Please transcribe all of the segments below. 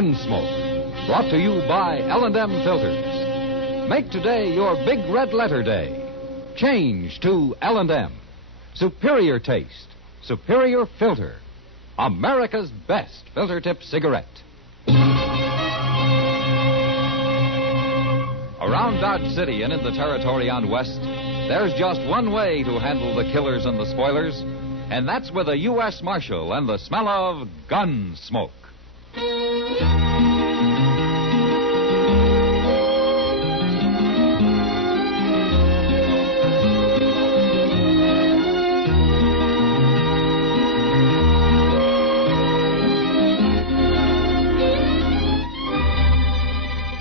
Gunsmoke, brought to you by L&M Filters. Make today your big red letter day. Change to L&M. Superior taste, superior filter. America's best filter tip cigarette. Around Dodge City and in the territory on West, there's just one way to handle the killers and the spoilers, and that's with a U.S. Marshal and the smell of gun smoke.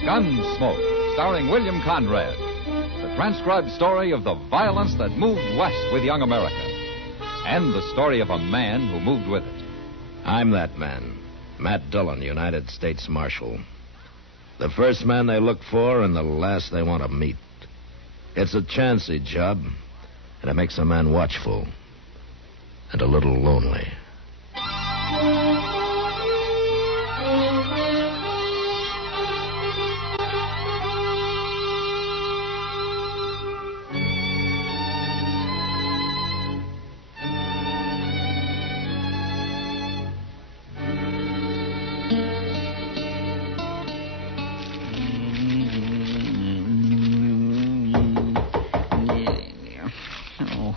Gunsmoke, starring William Conrad. The transcribed story of the violence that moved west with young America. And the story of a man who moved with it. I'm that man, Matt Dillon, United States Marshal. The first man they look for and the last they want to meet. It's a chancy job, and it makes a man watchful and a little lonely.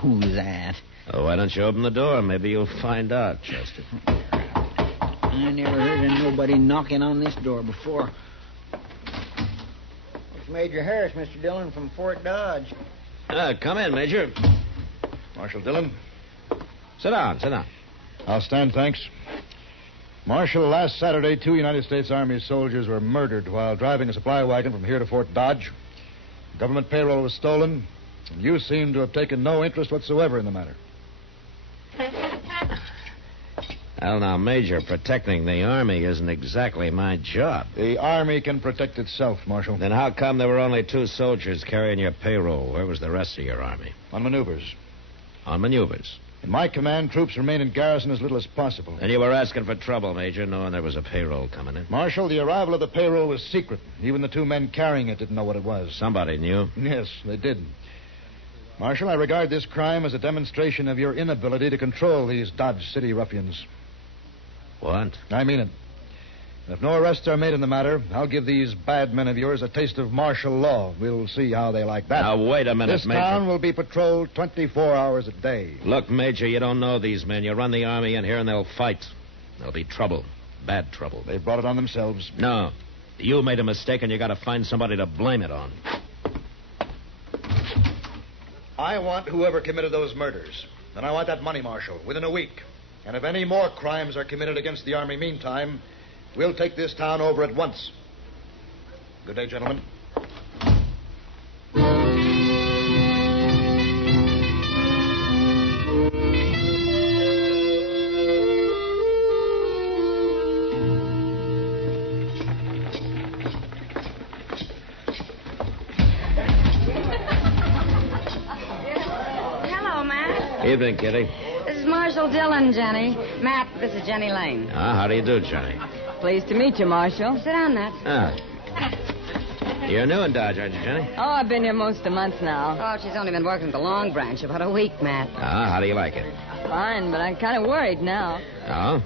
Who's that? Oh, why don't you open the door? Maybe you'll find out, Chester. I never heard of nobody knocking on this door before. It's Major Harris, Mr. Dillon, from Fort Dodge. Come in, Major. Marshal Dillon. Sit down. I'll stand, thanks. Marshal, last Saturday, 2 United States Army soldiers were murdered while driving a supply wagon from here to Fort Dodge. Government payroll was stolen, and you seem to have taken no interest whatsoever in the matter. Well, now, Major, protecting the Army isn't exactly my job. The Army can protect itself, Marshal. Then how come there were only 2 soldiers carrying your payroll? Where was the rest of your Army? On maneuvers. On maneuvers. In my command, troops remain in garrison as little as possible. And you were asking for trouble, Major, knowing there was a payroll coming in. Marshal, the arrival of the payroll was secret. Even the 2 men carrying it didn't know what it was. Somebody knew. Yes, they did. Marshal, I regard this crime as a demonstration of your inability to control these Dodge City ruffians. What? I mean it. And if no arrests are made in the matter, I'll give these bad men of yours a taste of martial law. We'll see how they like that. Now, wait a minute, This Major. town will be patrolled 24 hours a day. Look, Major, you don't know these men. You run the Army in here and they'll fight. There'll be trouble. Bad trouble. They brought it on themselves. No. You made a mistake and you got to find somebody to blame it on. I want whoever committed those murders. And I want that money, Marshal, within a week. And if any more crimes are committed against the Army meantime, we'll take this town over at once. Good day, gentlemen. Hello, Matt. Evening, Kitty. This is Marshal Dillon, Jenny. Matt, this is Jenny Lane. How do you do, Johnny? Pleased to meet you, Marshal. Sit down, Matt. You're new in Dodge, aren't you, Johnny? Oh, I've been here most a month now. Oh, she's only been working at the Long Branch about a week, Matt. How do you like it? Fine, but I'm kind of worried now. Oh?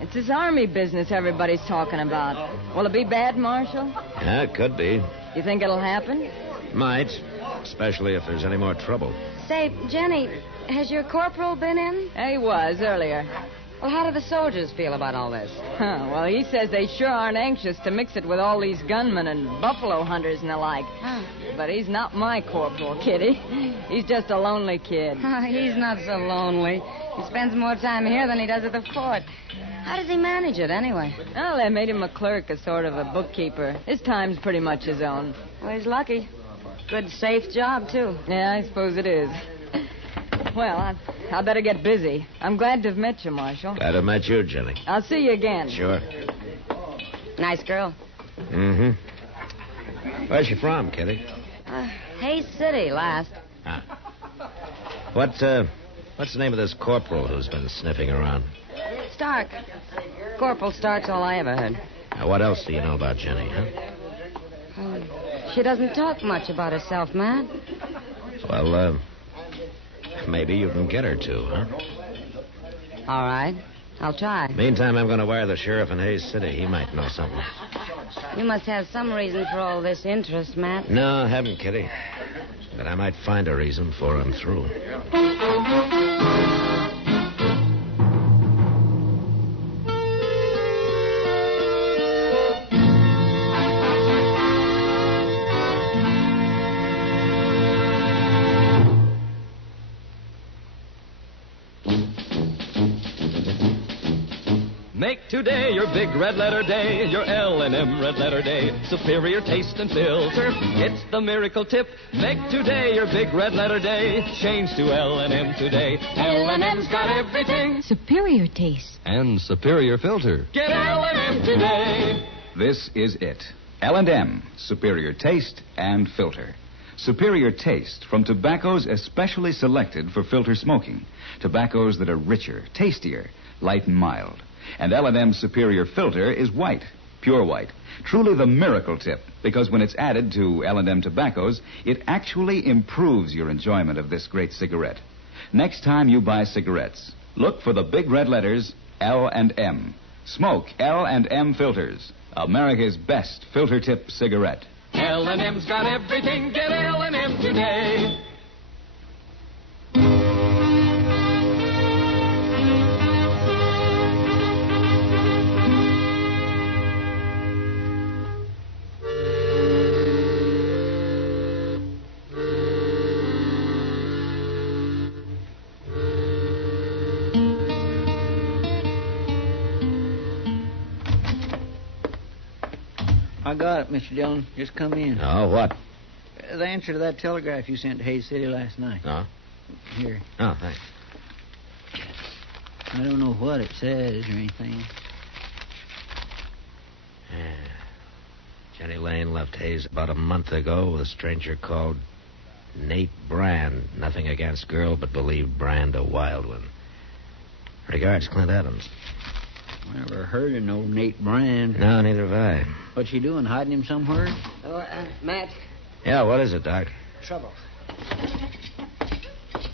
It's this Army business everybody's talking about. Will it be bad, Marshal? Yeah, it could be. You think it'll happen? Might. Especially if there's any more trouble. Say, Jenny, has your corporal been in? He was earlier. Well, how do the soldiers feel about all this? Well, he says they sure aren't anxious to mix it with all these gunmen and buffalo hunters and the like. But he's not my corporal, Kitty. He's just a lonely kid. He's not so lonely. He spends more time here than he does at the fort. How does he manage it, anyway? Well, they made him a clerk, a sort of a bookkeeper. His time's pretty much his own. Well, he's lucky. Good, safe job, too. Yeah, I suppose it is. Well, I better get busy. I'm glad to have met you, Marshal. Glad to have met you, Jenny. I'll see you again. Sure. Nice girl. Mm-hmm. Where's she from, Kitty? Hayes City, last. What's the name of this corporal who's been sniffing around? Stark. Corporal Stark's all I ever heard. Now, what else do you know about Jenny, huh? She doesn't talk much about herself, Matt. Well, maybe you can get her to, huh? All right. I'll try. Meantime, I'm going to wire the sheriff in Hayes City. He might know something. You must have some reason for all this interest, Matt. No, I haven't, Kitty. But I might find a reason before I'm through. Make today your big red letter day, your L&M red letter day. Superior taste and filter, it's the miracle tip. Make today your big red letter day. Change to L&M today. L&M's got everything. Superior taste. And superior filter. Get L&M today. This is it. L&M, superior taste and filter. Superior taste from tobaccos especially selected for filter smoking. Tobaccos that are richer, tastier, light and mild. And L&M's superior filter is white, pure white. Truly the miracle tip, because when it's added to L&M tobaccos, it actually improves your enjoyment of this great cigarette. Next time you buy cigarettes, look for the big red letters L&M. Smoke L&M filters, America's best filter tip cigarette. L&M's got everything. Get L&M today. I got it, Mr. Dillon. Just come in. Oh, what? The answer to that telegraph you sent to Hayes City last night. Oh? Here. Oh, thanks. I don't know what it says or anything. Jenny Lane left Hayes about a month ago with a stranger called Nate Brand. Nothing against girl, but believe Brand a wild one. Regards, Clint Adams. Never heard of no Nate Brand. No, neither have I. What's she doing, hiding him somewhere? Oh, Matt. Yeah, what is it, Doc? Trouble.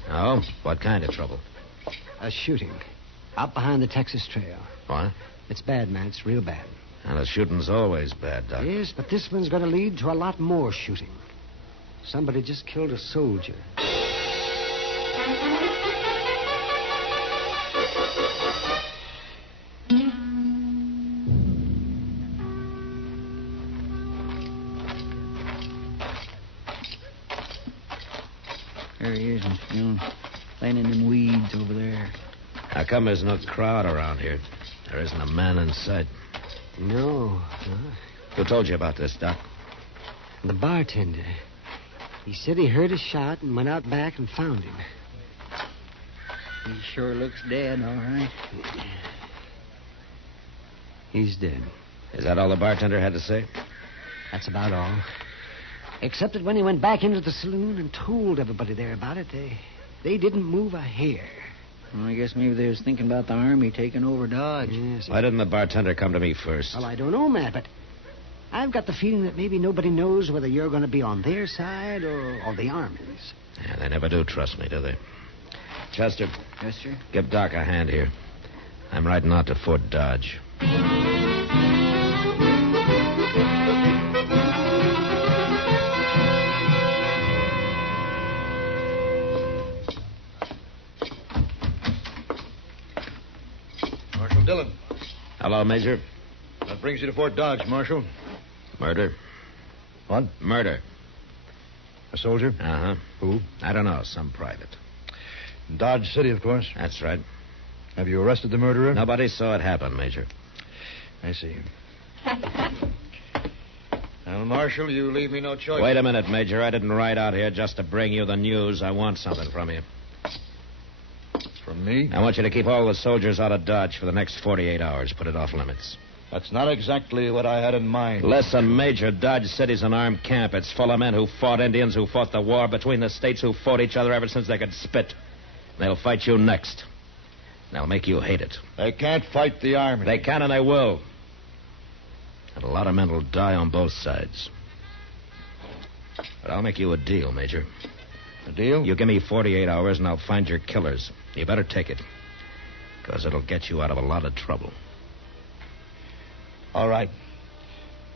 Oh? What kind of trouble? A shooting. Out behind the Texas Trail. What? It's bad, man. It's real bad. Well, the shooting's always bad, Doc. Yes, but this one's going to lead to a lot more shooting. Somebody just killed a soldier. There he is, Mr. Dillon. Laying in them weeds over there. How come there's no crowd around here? There isn't a man in sight. No. Who told you about this, Doc? The bartender. He said he heard a shot and went out back and found him. He sure looks dead, all right. He's dead. Is that all the bartender had to say? That's about all. Except that when he went back into the saloon and told everybody there about it, they didn't move a hair. Well, I guess maybe they was thinking about the Army taking over Dodge. Yes. Why didn't the bartender come to me first? Well, I don't know, Matt, but I've got the feeling that maybe nobody knows whether you're going to be on their side or the Army's. Yeah, they never do trust me, do they? Chester. Yes, sir? Give Doc a hand here. I'm riding out to Fort Dodge. Marshal Dillon. Hello, Major. What brings you to Fort Dodge, Marshal? Murder. What? Murder. A soldier? Uh-huh. Who? I don't know, some private. Dodge City, of course. That's right. Have you arrested the murderer? Nobody saw it happen, Major. I see. Well, Marshal, you leave me no choice. Wait a minute, Major. I didn't ride out here just to bring you the news. I want something from you. From me? I want you to keep all the soldiers out of Dodge for the next 48 hours. Put it off limits. That's not exactly what I had in mind. Listen, Major, Dodge City's an armed camp. It's full of men who fought Indians, who fought the war between the states, who fought each other ever since they could spit. They'll fight you next. They'll make you hate it. They can't fight the Army. They can and they will. And a lot of men will die on both sides. But I'll make you a deal, Major. A deal? You give me 48 hours and I'll find your killers. You better take it. Because it'll get you out of a lot of trouble. All right.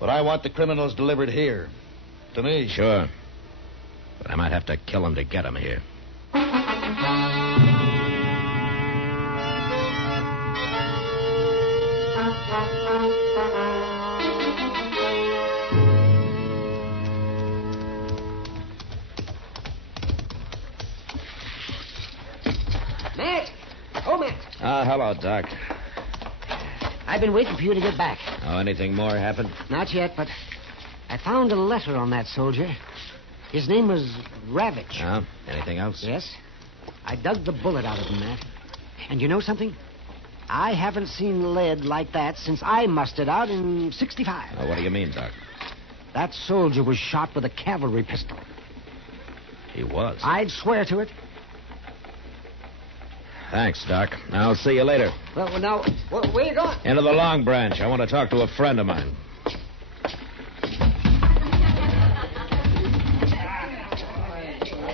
But I want the criminals delivered here. To me. Sure. But I might have to kill them to get them here. Matt! Oh, Matt. Hello, Doc. I've been waiting for you to get back. Oh, anything more happened? Not yet, but I found a letter on that soldier. His name was Ravitch. Oh, anything else? Yes. I dug the bullet out of him, Matt. And you know something? I haven't seen lead like that since I mustered out in 65. Oh, what do you mean, Doc? That soldier was shot with a cavalry pistol. He was. I'd swear to it. Thanks, Doc. I'll see you later. Well, now, where you going? Into the Long Branch. I want to talk to a friend of mine.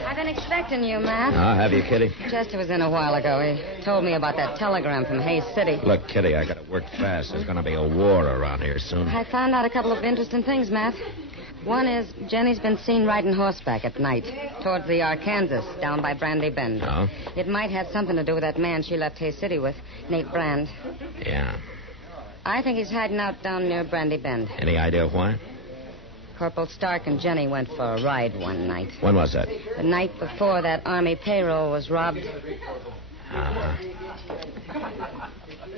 I've been expecting you, Matt. Oh, have you, Kitty? Chester was in a while ago. He told me about that telegram from Hayes City. Look, Kitty, I gotta work fast. There's gonna be a war around here soon. I found out a couple of interesting things, Matt. One is Jenny's been seen riding horseback at night towards the Arkansas down by Brandy Bend. Oh? It might have something to do with that man she left Hayes City with, Nate Brand. Yeah. I think he's hiding out down near Brandy Bend. Any idea why? Corporal Stark and Jenny went for a ride one night. When was that? The night before that Army payroll was robbed. Uh-huh.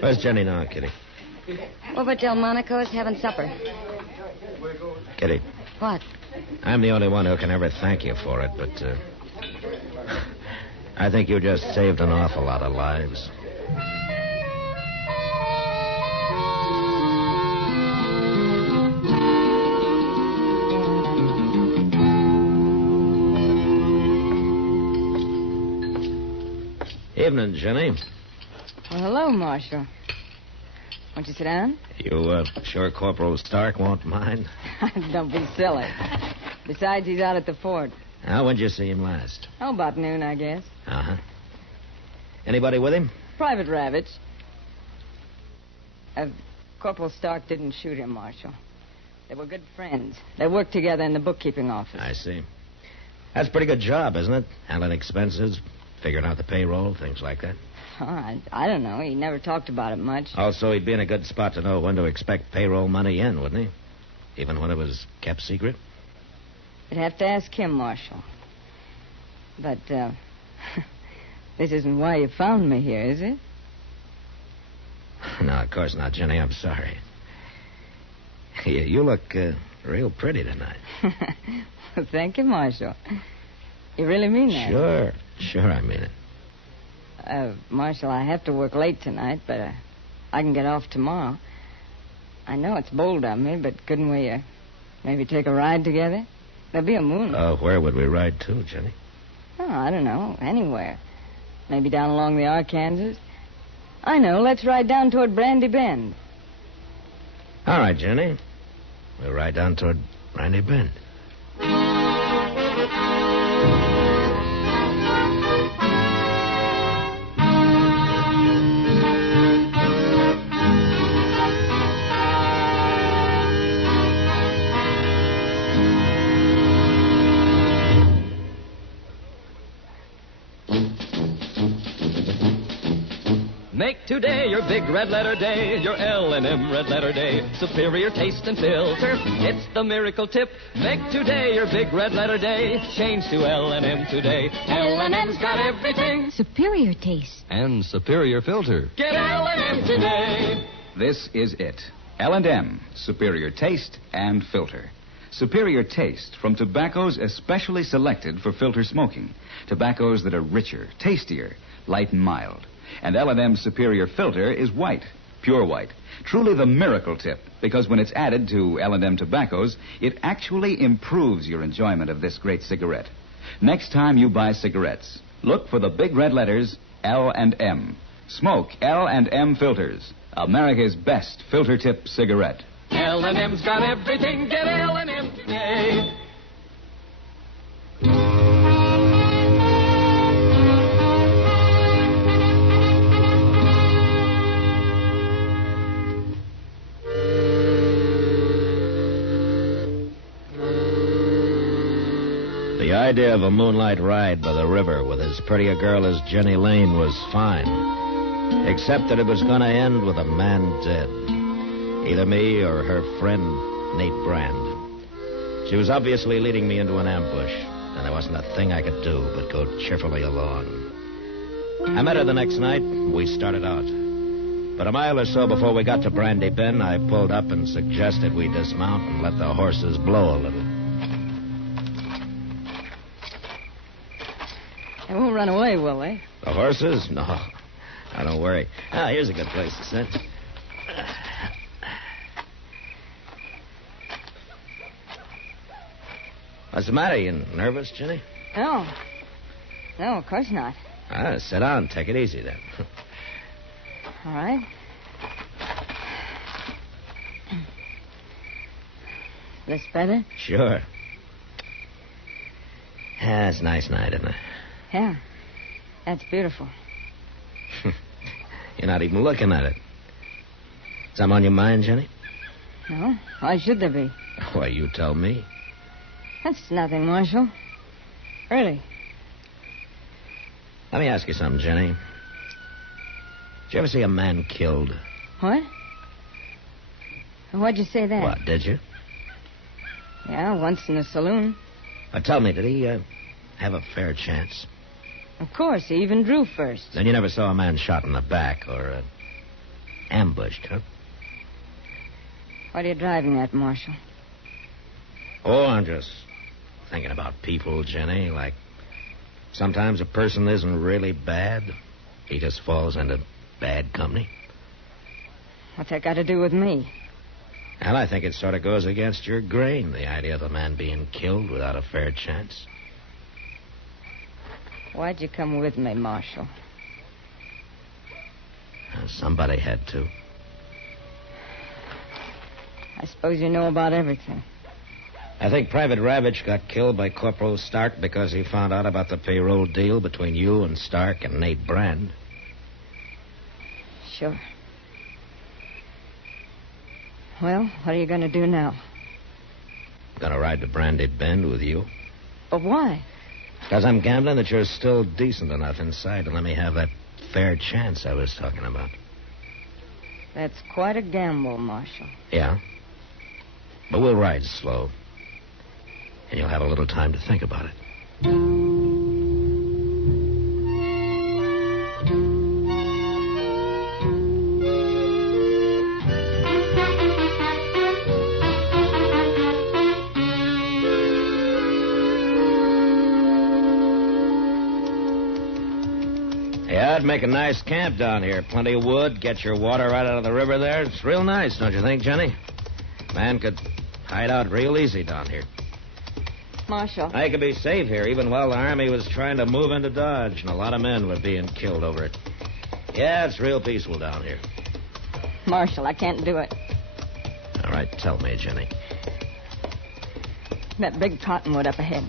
Where's Jenny now, Kitty? Over at Delmonico's having supper. Kitty, What? I'm the only one who can ever thank you for it, but, I think you just saved an awful lot of lives. Evening, Jenny. Well, hello, Marshal. Won't you sit down? You, sure Corporal Stark won't mind? Don't be silly. Besides, he's out at the fort. Now, when'd you see him last? Oh, about noon, I guess. Uh-huh. Anybody with him? Private Ravitch. Corporal Stark didn't shoot him, Marshal. They were good friends. They worked together in the bookkeeping office. I see. That's a pretty good job, isn't it? Handling expenses, figuring out the payroll, things like that. Oh, I don't know. He never talked about it much. Also, he'd be in a good spot to know when to expect payroll money in, wouldn't he? Even when it was kept secret? You'd have to ask him, Marshal. But, this isn't why you found me here, is it? No, of course not, Jenny. I'm sorry. You look real pretty tonight. Well, thank you, Marshal. You really mean that? Sure, I mean it. Marshal, I have to work late tonight, but I can get off tomorrow. I know it's bold of me, but couldn't we maybe take a ride together? There'll be a moon. Where would we ride to, Jenny? Oh, I don't know. Anywhere. Maybe down along the Arkansas. I know. Let's ride down toward Brandy Bend. All right, Jenny. We'll ride down toward Brandy Bend. Make today your big red letter day, your L&M red letter day. Superior taste and filter, it's the miracle tip. Make today your big red letter day. Change to L&M today. L&M's got everything. Superior taste. And superior filter. Get L&M today. This is it. L&M, superior taste and filter. Superior taste from tobaccos especially selected for filter smoking. Tobaccos that are richer, tastier, light and mild. And L&M's superior filter is white, pure white. Truly the miracle tip, because when it's added to L&M tobaccos, it actually improves your enjoyment of this great cigarette. Next time you buy cigarettes, look for the big red letters L&M. Smoke L&M filters, America's best filter tip cigarette. L&M's got everything. Get L&M today. The idea of a moonlight ride by the river with as pretty a girl as Jenny Lane was fine, except that it was going to end with a man dead. Either me or her friend, Nate Brand. She was obviously leading me into an ambush, and there wasn't a thing I could do but go cheerfully along. I met her the next night. We started out. But a mile or so before we got to Brandy Bend, I pulled up and suggested we dismount and let the horses blow a little. They won't run away, will they? The horses? No. Now, don't worry. Ah, here's a good place to sit. What's the matter? You nervous, Jenny? No. No, of course not. Ah, sit down. Take it easy, then. All right. This better? Sure. Yeah, it's a nice night, isn't it? Yeah. That's beautiful. You're not even looking at it. Something on your mind, Jenny? No. Why should there be? Why, you tell me. That's nothing, Marshal. Really. Let me ask you something, Jenny. Did you ever see a man killed? What? Why'd you say that? What, did you? Yeah, once in a saloon. Tell me, did he have a fair chance? Of course, he even drew first. Then you never saw a man shot in the back or ambushed, huh? What are you driving at, Marshal? Oh, I'm just thinking about people, Jenny. Like, sometimes a person isn't really bad. He just falls into bad company. What's that got to do with me? Well, I think it sort of goes against your grain, the idea of a man being killed without a fair chance. Why'd you come with me, Marshal? Somebody had to. I suppose you know about everything. I think Private Ravitch got killed by Corporal Stark because he found out about the payroll deal between you and Stark and Nate Brand. Sure. Well, what are you going to do now? Gonna ride to Brandy Bend with you. But why? Because I'm gambling that you're still decent enough inside to let me have that fair chance I was talking about. That's quite a gamble, Marshal. Yeah? But we'll ride slow. And you'll have a little time to think about it. Yeah, I'd make a nice camp down here. Plenty of wood, get your water right out of the river there. It's real nice, don't you think, Jenny? Man could hide out real easy down here. Marshal. I could be safe here even while the Army was trying to move into Dodge, and a lot of men were being killed over it. Yeah, it's real peaceful down here. Marshal, I can't do it. All right, tell me, Jenny. That big cottonwood up ahead.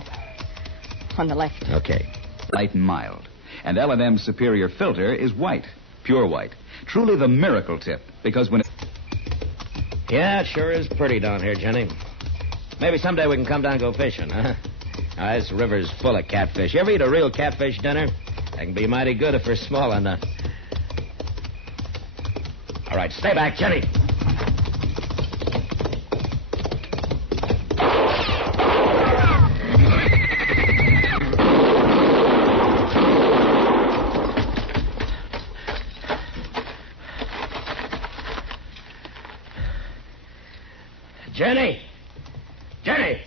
On the left. Okay. Light and mild. And L&M's superior filter is white, pure white. Truly the miracle tip, because when... Yeah, it sure is pretty down here, Jenny. Maybe someday we can come down and go fishing, huh? This river's full of catfish. You ever eat a real catfish dinner? They can be mighty good if they're small enough. All right, stay back, Jenny. Jenny! Jenny!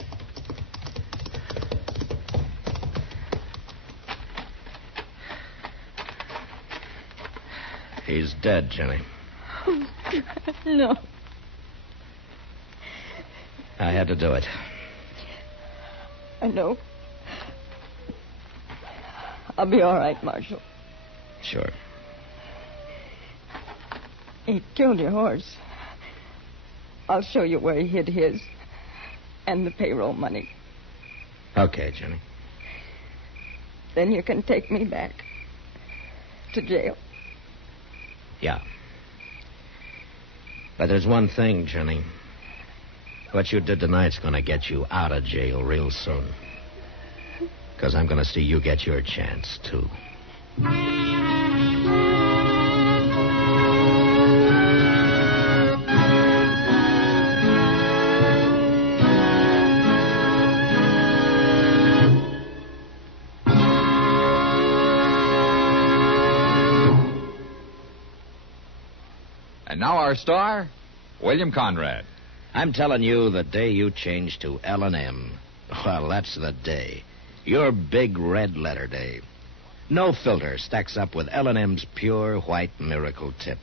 He's dead, Jenny. Oh, God, no. I had to do it. I know. I'll be all right, Marshal. Sure. He killed your horse. I'll show you where he hid his and the payroll money. Okay, Jenny. Then you can take me back to jail. Yeah. But there's one thing, Jenny. What you did tonight's going to get you out of jail real soon. Because I'm going to see you get your chance, too. And now our star, William Conrad. I'm telling you, the day you change to L&M, well, that's the day. Your big red letter day. No filter stacks up with L&M's pure white miracle tip.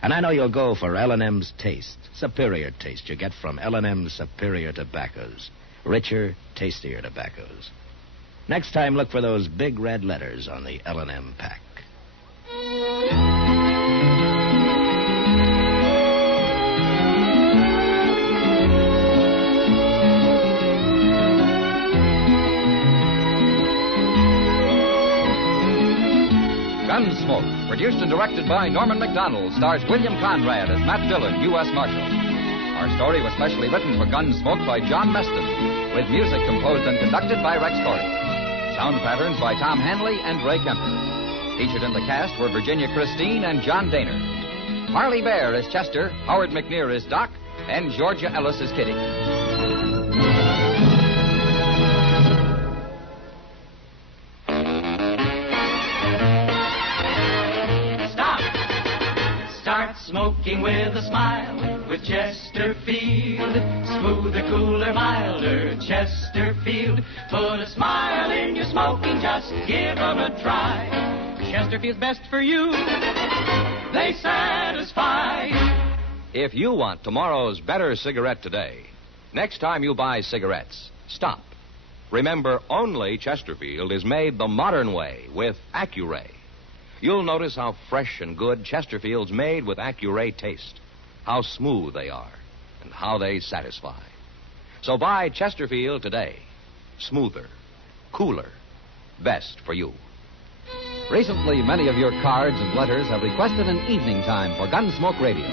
And I know you'll go for L&M's taste, superior taste you get from L&M's superior tobaccos. Richer, tastier tobaccos. Next time, look for those big red letters on the L&M pack. Gunsmoke, produced and directed by Norman Macdonnell, stars William Conrad as Matt Dillon, U.S. Marshal. Our story was specially written for Gunsmoke by John Meston, with music composed and conducted by Rex Corey. Sound patterns by Tom Hanley and Ray Kemper. Featured in the cast were Virginia Christine and John Daner. Harley Bear is Chester, Howard McNear is Doc, and Georgia Ellis is Kitty. Smoking with a smile with Chesterfield. Smoother, cooler, milder Chesterfield. Put a smile in your smoking, just give 'em a try. Chesterfield's best for you. They satisfy. If you want tomorrow's better cigarette today, next time you buy cigarettes, stop. Remember, only Chesterfield is made the modern way with Accuray. You'll notice how fresh and good Chesterfield's made with Accuray taste, how smooth they are, and how they satisfy. So buy Chesterfield today. Smoother, cooler, best for you. Recently, many of your cards and letters have requested an evening time for Gunsmoke Radio.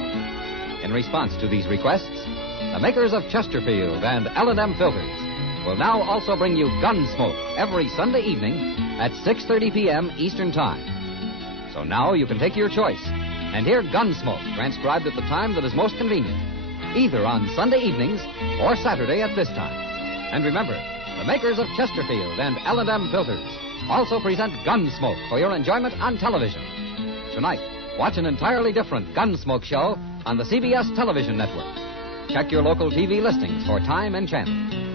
In response to these requests, the makers of Chesterfield and L&M filters will now also bring you Gunsmoke every Sunday evening at 6:30 p.m. Eastern Time. So now you can take your choice and hear Gunsmoke transcribed at the time that is most convenient, either on Sunday evenings or Saturday at this time. And remember, the makers of Chesterfield and L&M filters also present Gunsmoke for your enjoyment on television. Tonight, watch an entirely different Gunsmoke show on the CBS television network. Check your local TV listings for time and channel.